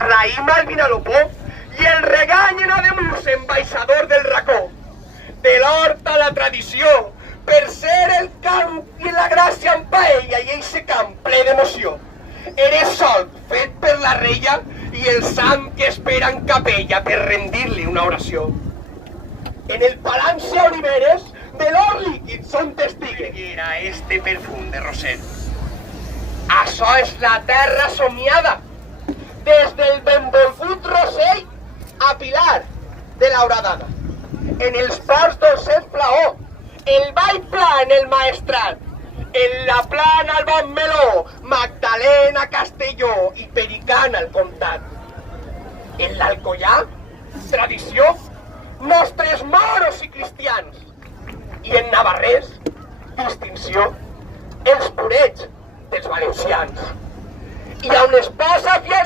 Raïm al Vinalopó i el reganyen a Demus, ambaixador del racó. De l'hort a la tradició, per ser el camp i la gràcia en paella i eixe camp ple d'emoció. Eres sol fet per la reia i el sant que espera en capella per rendir-li una oració. En el Palance Oliveres, de l'or líquid són testigues. Era este perfum de roser. Això és la terra somiada, des del benvolgut Rossell a Pilar de l'Hauradada. En els ports dolcet plaó, el ball pla en el Maestrat, en la plana al Bon Meló, Magdalena, Castelló i Pericana al Comtat. En l'Alcoià, tradició, nostres moros i cristians. I en Navarrés, distinció, els purets dels valencians. I on es posa fiel